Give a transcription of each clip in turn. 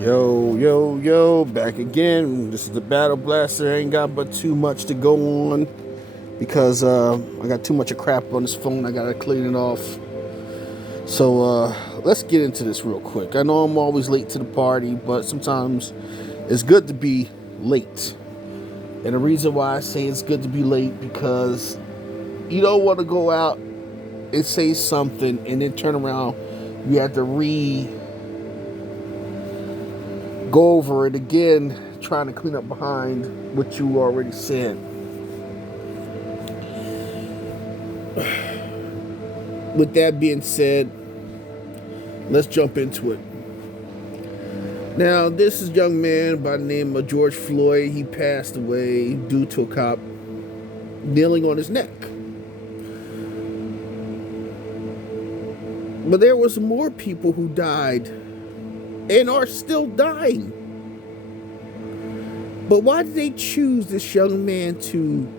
Yo, yo, yo, back again. This is the Battle Blaster. Ain't got but too much to go on because I got too much of crap on this phone. I gotta clean it off. So let's get into this real quick. I know I'm always late to the party, but sometimes it's good to be late. And the reason why I say it's good to be late because you don't want to go out and say something and then turn around. You have to go over it again, trying to clean up behind what you already said. With that being said, let's jump into it. Now, this is a young man by the name of George Floyd. He passed away due to a cop kneeling on his neck. But there was more people who died and are still dying. But why did they choose this young man to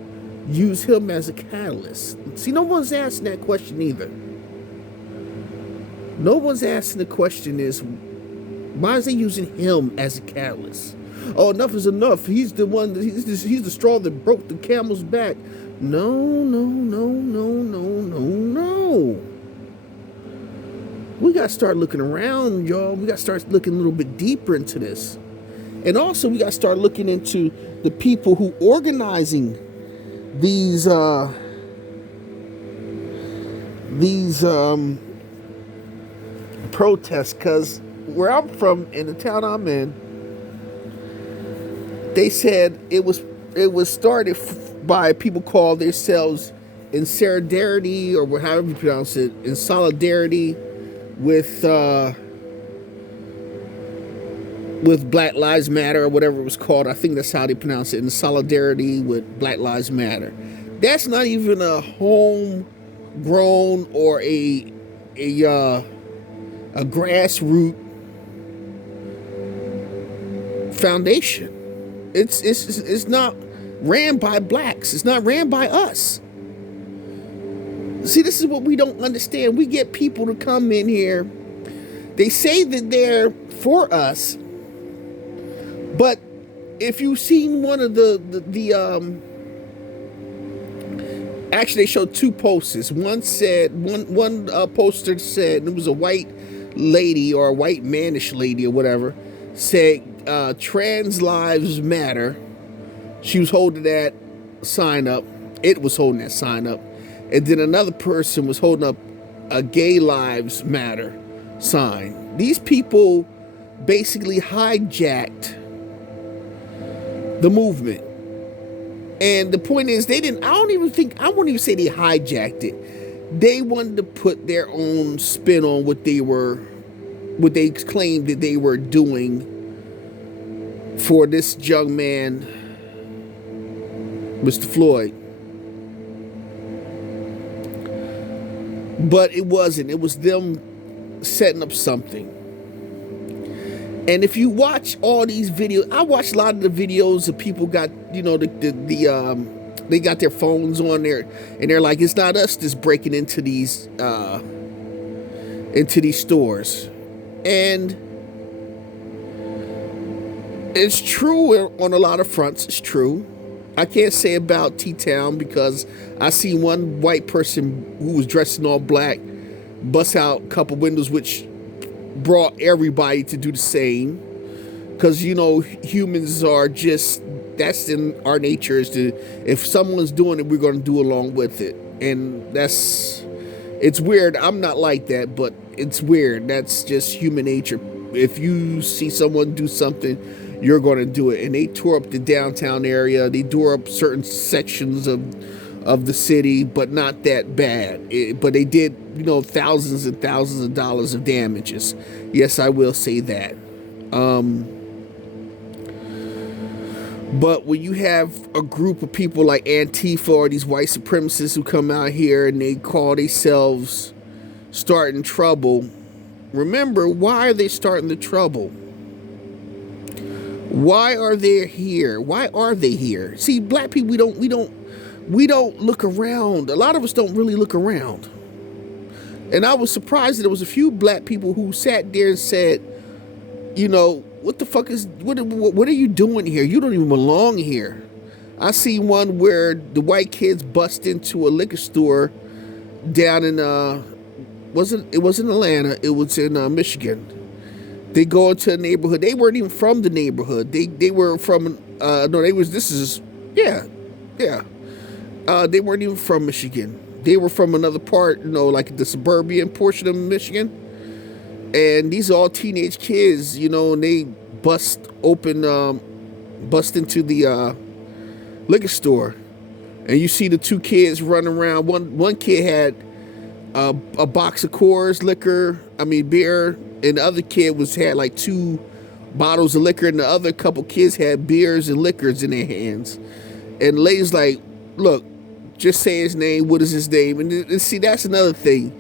use him as a catalyst? See, no one's asking that question either. No one's asking the question is, why is they using him as a catalyst? Oh, enough is enough. He's the one, he's the straw that broke the camel's back. No, no, no, no, no, no, no. We got to start looking around, y'all. We got to start looking a little bit deeper into this. And also, we got to start looking into the people who organizing these protests. Because where I'm from, in the town I'm in, they said it was started by people called themselves in solidarity, or however you pronounce it, in solidarity with Black Lives Matter, or whatever it was called. I think that's how they pronounce it, in solidarity with Black Lives Matter. That's not even a homegrown or a grassroots foundation. It's not ran by blacks. It's not ran by us. See, this is what we don't understand. We get people to come in here. They say that they're for us, but if you've seen one of actually they showed two posters. One said one poster said, and it was a white lady or a white mannish lady or whatever, said trans lives matter. She was holding that sign up. It was holding that sign up. And then another person was holding up a gay lives matter sign. These people basically hijacked the movement. And the point is, I won't even say they hijacked it. They wanted to put their own spin on what they claimed that they were doing for this young man, Mr. Floyd. But it wasn't. It was them setting up something. And if you watch all these videos, I watched a lot of the videos of people got, they got their phones on there, and they're like, it's not us that's breaking into these stores. And it's true on a lot of fronts. It's true. I can't say about T-Town because I seen one white person who was dressed in all black bust out a couple windows, which brought everybody to do the same. Because, humans are just, that's in our nature, is to, if someone's doing it, we're going to do along with it. And it's weird. I'm not like that, but it's weird. That's just human nature. If you see someone do something, you're going to do it. And they tore up the downtown area. They tore up certain sections of the city, but not that bad. But they did, thousands and thousands of dollars of damages. Yes, I will say that. But when you have a group of people like Antifa or these white supremacists who come out here and they call themselves starting trouble, remember, why are they starting the trouble? Why are they here? Why are they here? See, black people, we don't look around. A lot of us don't really look around. And I was surprised that there was a few black people who sat there and said, You know, what the fuck is what are you doing here? You don't even belong here. I see one where the white kids bust into a liquor store down in it wasn't Atlanta, it was in Michigan. They go into a neighborhood. They weren't even from the neighborhood. They were from no, they was this is yeah. Yeah. They weren't even from Michigan. They were from another part, you know, like the suburban portion of Michigan. And these are all teenage kids, you know, and they bust into the liquor store. And you see the two kids running around. One kid had a box of Coors beer, and the other kid had like two bottles of liquor, and the other couple kids had beers and liquors in their hands. And the lady's like, look, just say his name. What is his name? And see, that's another thing.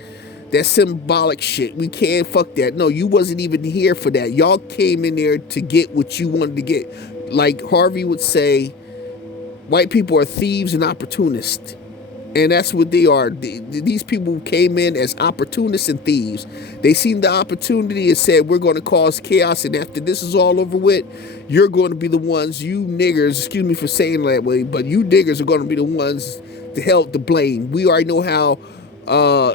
That symbolic shit. We can't fuck that. No, you wasn't even here for that. Y'all came in there to get what you wanted to get. Like Harvey would say, white people are thieves and opportunists. And that's what they are. These people came in as opportunists and thieves. They seen the opportunity and said, we're going to cause chaos, and after this is all over with, you're going to be the ones, you niggers, excuse me for saying that way, but you niggers are going to be the ones to help the blame. We already know how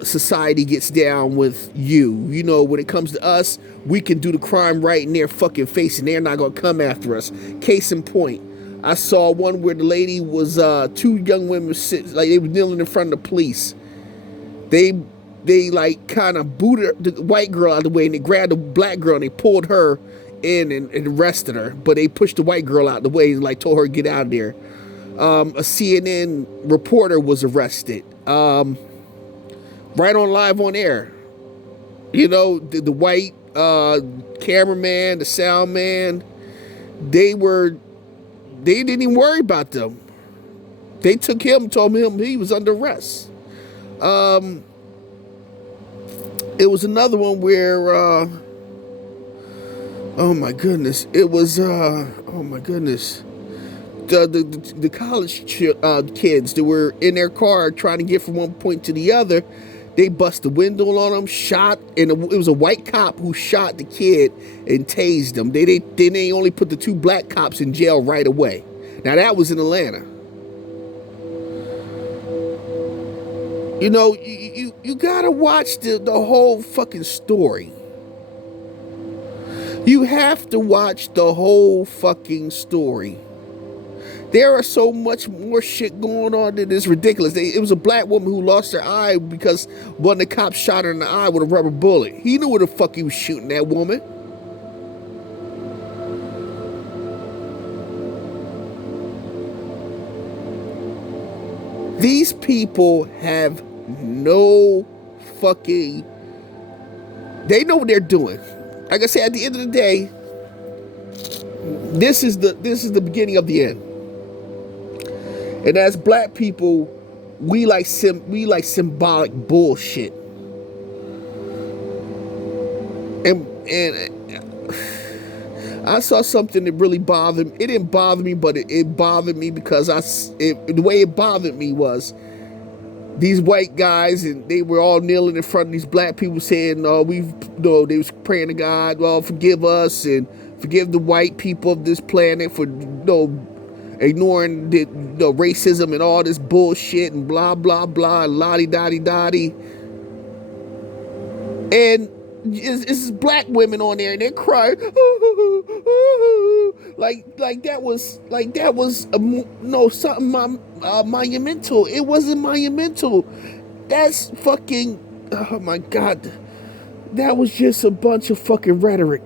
society gets down with you. You know, when it comes to us, we can do the crime right in their fucking face, and they're not going to come after us. Case in point. I saw one where the lady was two young women they were kneeling in front of the police. They like kind of booted the white girl out of the way, and they grabbed the black girl and they pulled her in and arrested her. But they pushed the white girl out of the way and like told her to get out of there. A CNN reporter was arrested. Right on live on air. You know, the white cameraman, the sound man, they didn't even worry about them. They took him, told him he was under arrest. It was another one where, oh my goodness, it was, oh my goodness. The college kids that were in their car trying to get from one point to the other, they bust the window on them, shot, and it was a white cop who shot the kid and tased them. They only put the two black cops in jail right away. Now that was in Atlanta. You know, you gotta watch the whole fucking story. You have to watch the whole fucking story. There are so much more shit going on that is ridiculous. It was a black woman who lost her eye because one of the cops shot her in the eye with a rubber bullet. He knew where the fuck he was shooting that woman. These people have no fucking... They know what they're doing. Like I said, at the end of the day, this is the beginning of the end. And as black people, we like symbolic bullshit. And I saw something that really bothered me. It didn't bother me, but it bothered me because the way it bothered me was these white guys, and they were all kneeling in front of these black people saying, they was praying to God, forgive us and forgive the white people of this planet for ignoring the racism and all this bullshit and blah, blah, blah, and lottie-dottie-dottie. And it's black women on there and they're crying. like that was something monumental. It wasn't monumental. That's fucking, oh my God. That was just a bunch of fucking rhetoric.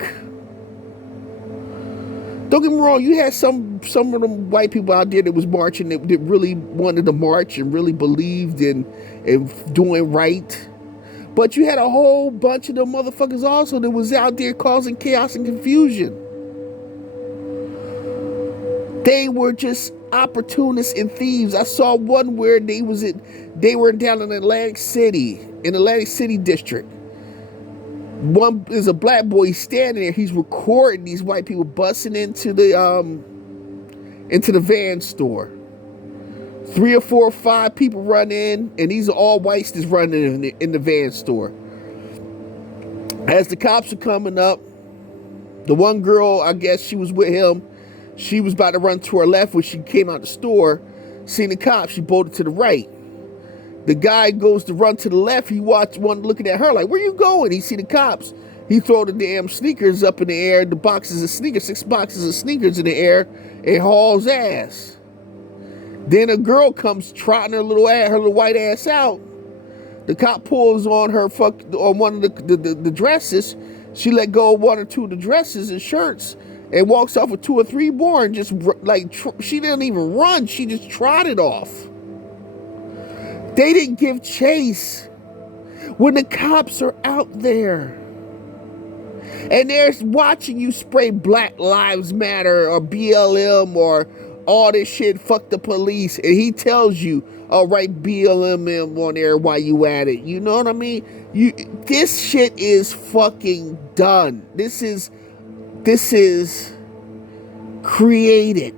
Don't get me wrong, you had some of them white people out there that was marching that really wanted to march and really believed in doing right. But you had a whole bunch of them motherfuckers also that was out there causing chaos and confusion. They were just opportunists and thieves. I saw one where they were down in Atlantic City district. One is a black boy, he's standing there, he's recording these white people busting into the van store. 3 or 4 or 5 people run in, and these are all whites that's running in the van store. As the cops are coming up, The one girl, I guess she was with him. She was about to run to her left when she came out the store. Seen the cops, she bolted to the right. The guy goes to run to the left. He watched one looking at her like, where you going? He see the cops. He throw the damn sneakers up in the air, the boxes of sneakers, 6 boxes of sneakers in the air, and hauls ass. Then a girl comes trotting her little white ass out. The cop pulls on her on one of the dresses. She let go of 1 or 2 of the dresses and shirts and walks off with 2 or 3 more, and just like she didn't even run. She just trotted off. They didn't give chase when the cops are out there. And they're watching you spray Black Lives Matter or BLM or all this shit, fuck the police. And he tells you, oh, write BLM on there while you at it. You know what I mean? This shit is fucking done. This is created.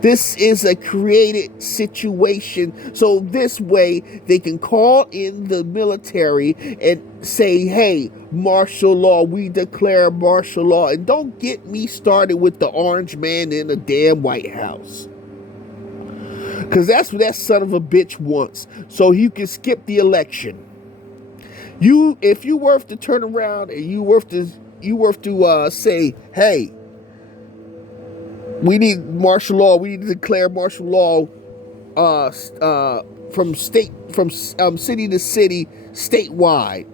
This is a created situation. So this way they can call in the military and say, hey, martial law, we declare martial law. And don't get me started with the orange man in the damn White House. Because that's what that son of a bitch wants. So you can skip the election. If you were to turn around and you were to say, hey, we need martial law. We need to declare martial law from city to city, statewide.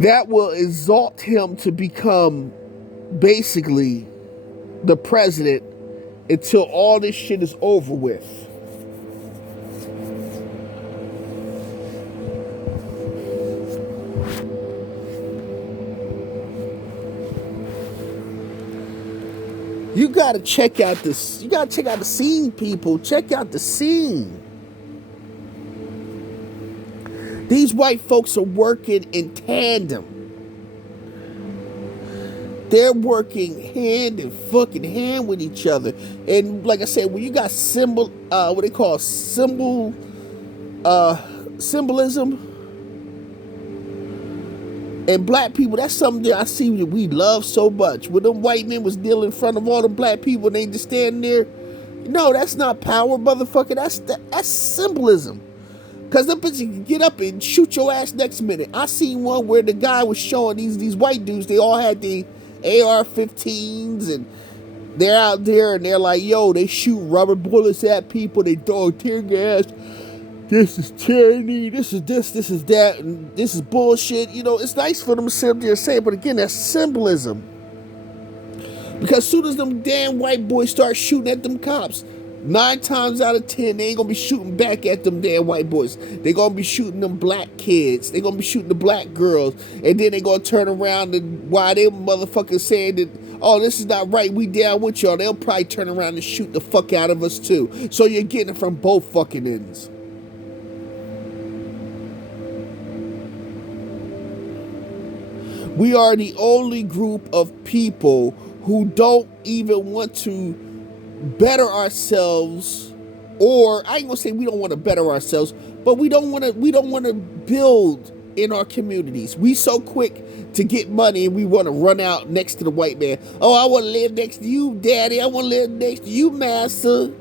That will exalt him to become basically the president until all this shit is over with. You gotta check out this. You gotta check out the scene, people. Check out the scene. These white folks are working in tandem. They're working hand in fucking hand with each other. And like I said, when you got symbolism. And black people, that's something that I see that we love so much. When them white men was kneeling in front of all the black people and they just standing there. No, that's not power, motherfucker. That's symbolism. Because them bitches can get up and shoot your ass next minute. I seen one where the guy was showing these white dudes, they all had the AR-15s and they're out there and they're like, yo, they shoot rubber bullets at people, they throw tear gas. This is tyranny, this is that, and this is bullshit. You know, it's nice for them to sit up there and say it, but again, that's symbolism. Because as soon as them damn white boys start shooting at them cops, 9 times out of 10, they ain't gonna be shooting back at them damn white boys. They gonna be shooting them black kids. They gonna be shooting the black girls. And then they gonna turn around and while they motherfuckers saying that, oh, this is not right, we down with y'all, they'll probably turn around and shoot the fuck out of us too. So you're getting it from both fucking ends. We are the only group of people who don't even want to better ourselves, or I ain't gonna say we don't want to better ourselves, but we don't want to build in our communities. We so quick to get money and we want to run out next to the white man. Oh, I want to live next to you, daddy. I want to live next to you, master.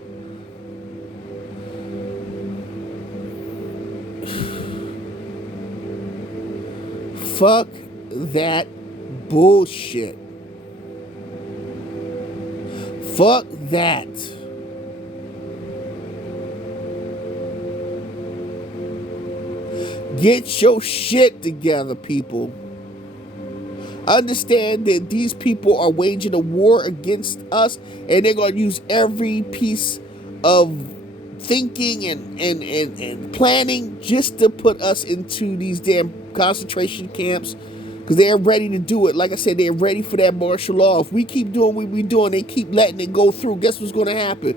Fuck that bullshit. Fuck that. Get your shit together, people. Understand that these people are waging a war against us and they're going to use every piece of thinking and planning just to put us into these damn concentration camps. Because they're ready to do it. Like I said, they're ready for that martial law. If we keep doing what we're doing, they keep letting it go through, guess what's going to happen?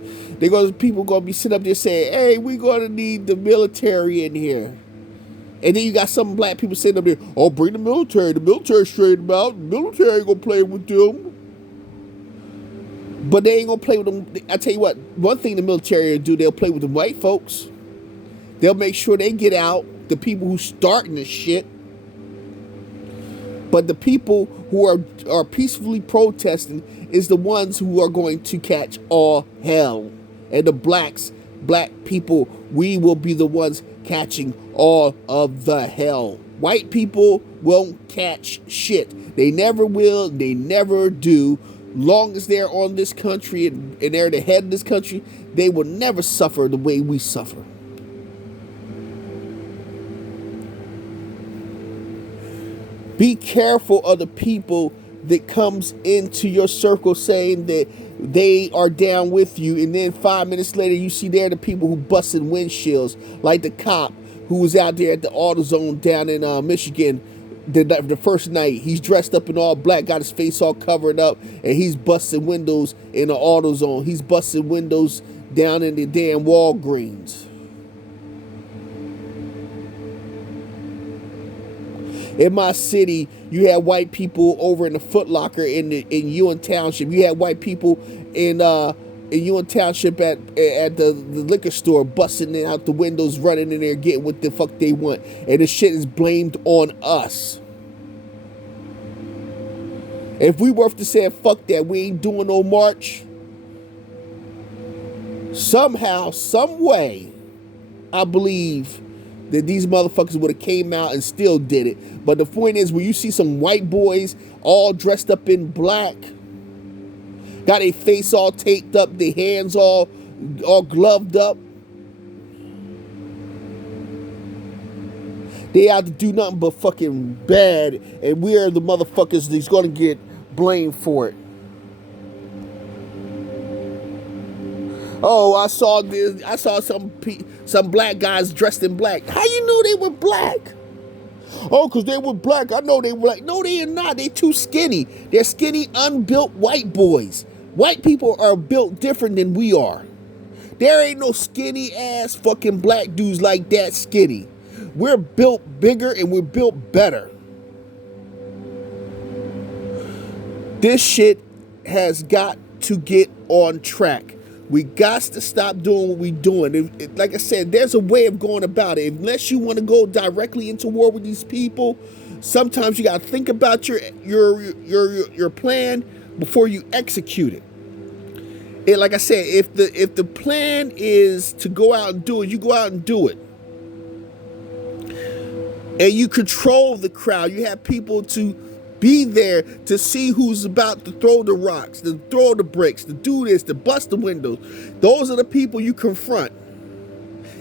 People going to be sitting up there saying, hey, we're going to need the military in here. And then you got some black people sitting up there, oh, bring the military. The military straight them out. The military ain't going to play with them. But they ain't going to play with them. I tell you what, one thing the military will do, they'll play with the white folks. They'll make sure they get out, the people who starting this shit. But the people who are peacefully protesting is the ones who are going to catch all hell. And the black people, we will be the ones catching all of the hell. White people won't catch shit. They never will. They never do. Long as they're on this country and they're the head of this country, they will never suffer the way we suffer. Be careful of the people that comes into your circle saying that they are down with you, and then 5 minutes later you see they're the people who busted windshields, like the cop who was out there at the AutoZone down in Michigan the first night. He's dressed up in all black, got his face all covered up, and he's busting windows in the AutoZone. He's busting windows down in the damn Walgreens. In my city, you had white people over in the Foot Locker in Ewan Township. You had white people in Ewan Township at the liquor store busting out the windows, running in there, getting what the fuck they want. And the shit is blamed on us. If we were to say, fuck that, we ain't doing no march, somehow, some way, I believe that these motherfuckers would have came out and still did it. But the point is, when you see some white boys all dressed up in black, got their face all taped up, their hands all gloved up, they out to do nothing but fucking bad, and we're the motherfuckers that's gonna get blamed for it. Oh, I saw some black guys dressed in black. How you knew they were black? Oh, because they were black. I know they were black. No, they are not. They too skinny. They're skinny, unbuilt white boys. White people are built different than we are. There ain't no skinny ass fucking black dudes like that skinny. We're built bigger and we're built better. This shit has got to get on track. We got to stop doing what we're doing. Like I said, there's a way of going about it. Unless you want to go directly into war with these people, sometimes you got to think about your plan before you execute it. And like I said, if the plan is to go out and do it, you go out and do it. And you control the crowd. You have people to be there to see who's about to throw the rocks, to throw the bricks, to do this, to bust the windows. Those are the people you confront.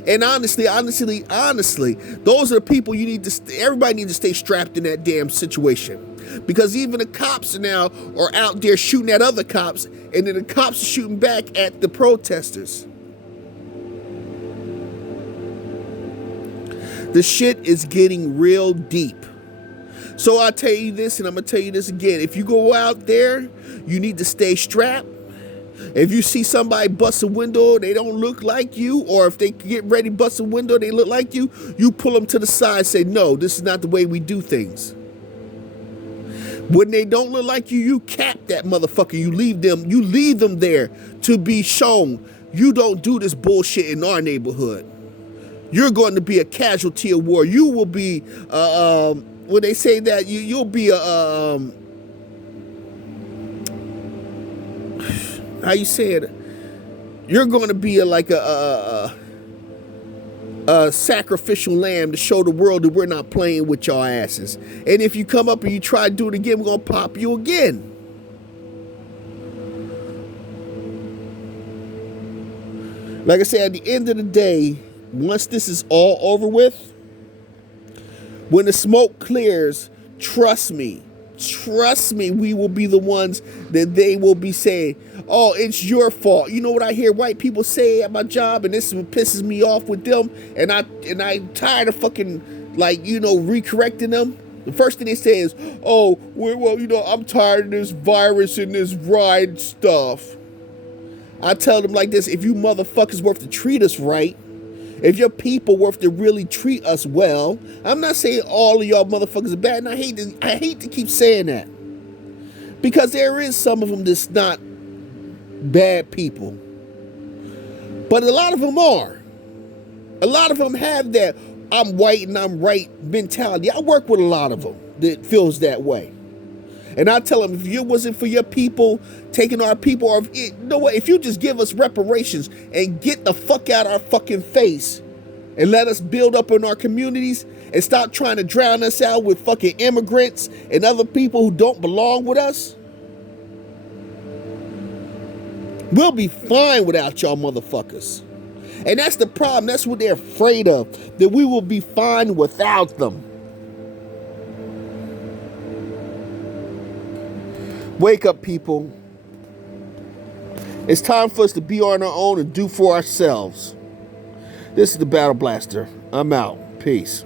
And honestly, those are the people you need to. Everybody needs to stay strapped in that damn situation, because even the cops now are out there shooting at other cops, and then the cops are shooting back at the protesters. The shit is getting real deep. So I'll tell you this, and I'm going to tell you this again. If you go out there, you need to stay strapped. If you see somebody bust a window, they don't look like you, or if they get ready to bust a window, they look like you pull them to the side and say, no, this is not the way we do things. When they don't look like you cap that motherfucker. You leave them there to be shown you don't do this bullshit in our neighborhood. You're going to be a casualty of war. You will be, when they say that, you'll be a, how you say it? You're going to be a sacrificial lamb to show the world that we're not playing with y'all asses. And if you come up and you try to do it again, we're going to pop you again. Like I said, at the end of the day, once this is all over with, when the smoke clears, trust me, we will be the ones that they will be saying, oh, it's your fault. You know what I hear white people say at my job, and this is what pisses me off with them, and I'm tired of fucking, recorrecting them. The first thing they say is, oh, well, I'm tired of this virus and this ride stuff. I tell them like this: if you motherfuckers worth to treat us right, if your people worth to really treat us well, I'm not saying all of y'all motherfuckers are bad, and I hate to keep saying that, because there is some of them that's not bad people, but a lot of them are. A lot of them have that I'm white and I'm right mentality. I work with a lot of them. that feels that way. And I tell them, if it wasn't for your people taking our people, or if you just give us reparations and get the fuck out our fucking face and let us build up in our communities and stop trying to drown us out with fucking immigrants and other people who don't belong with us, we'll be fine without y'all motherfuckers. And that's the problem. That's what they're afraid of, that we will be fine without them. Wake up, people. It's time for us to be on our own and do for ourselves. This is the Battle Blaster. I'm out. Peace.